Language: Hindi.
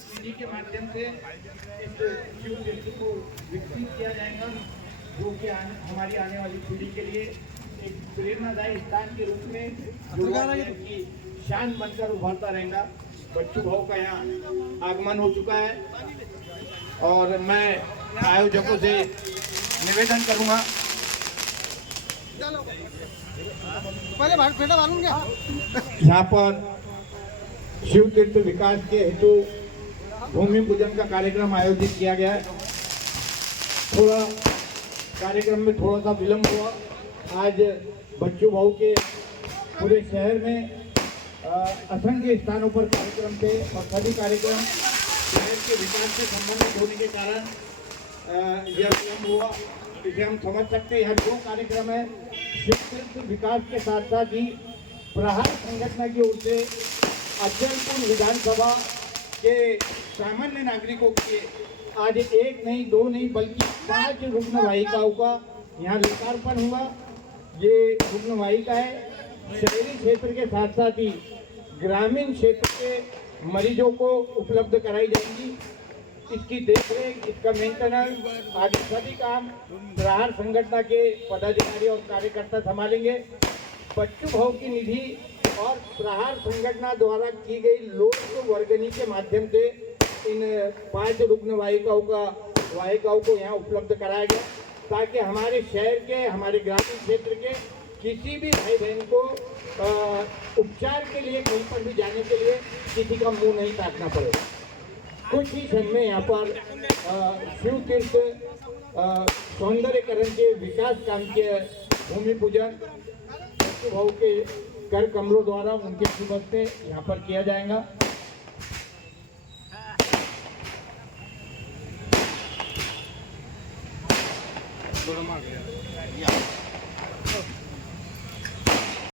इस निधि के माध्यम से इस शिव तीर्थ को विकसित किया जाएगा, जो कि हमारी आने वाली पीढ़ी के लिए एक प्रेरणादायी स्थान के रूप में की शान बनकर उभरता रहेगा। बच्चू भाव का यहाँ आगमन हो चुका है और मैं आयोजकों से निवेदन करूंगा यहाँ पर शिव तीर्थ विकास के हेतु भूमि पूजन का कार्यक्रम आयोजित किया गया है। थोड़ा कार्यक्रम में थोड़ा सा विलंब हुआ। आज बच्चू भाऊ के पूरे शहर में असंख्य स्थानों पर कार्यक्रम थे और सभी कार्यक्रम शहर के विकास से संबंधित होने के कारण यह विलंब हुआ। इसे हम समझ सकते हैं। यह दो कार्यक्रम है, शिव तीर्थ विकास के साथ साथ ही प्रहार संगठन की ओर से अचलपुर विधानसभा के सामान्य नागरिकों के आज एक नहीं दो नहीं बल्कि 5 रुग्ण वाहिकाओं का यहाँ लोकार्पण हुआ। ये रुग्ण वाहिका है शहरी क्षेत्र के साथ साथ ही ग्रामीण क्षेत्र के मरीजों को उपलब्ध कराई जाएंगी। इसकी देखरेख, इसका मेंटेनेंस आदि सभी काम प्रहार संगठन के पदाधिकारी और कार्यकर्ता संभालेंगे। बच्चू भाऊ की निधि और प्रहार संगठन द्वारा की गई लोक वर्गनी के माध्यम से इन 5 रुग्ण वाहिकाओं को यहाँ उपलब्ध कराया गया, ताकि हमारे शहर के, हमारे ग्रामीण क्षेत्र के किसी भी भाई बहन को उपचार के लिए कहीं पर भी जाने के लिए किसी का मुंह नहीं ताकना पड़े। कुछ ही क्षण में यहाँ पर शिव तीर्थ सौंदर्यकरण के विकास काम के भूमि पूजन बच्चू भाऊ के कर कमलों द्वारा उनके शुभ हस्ते यहाँ पर किया जाएगा। थोड़ा मार गया।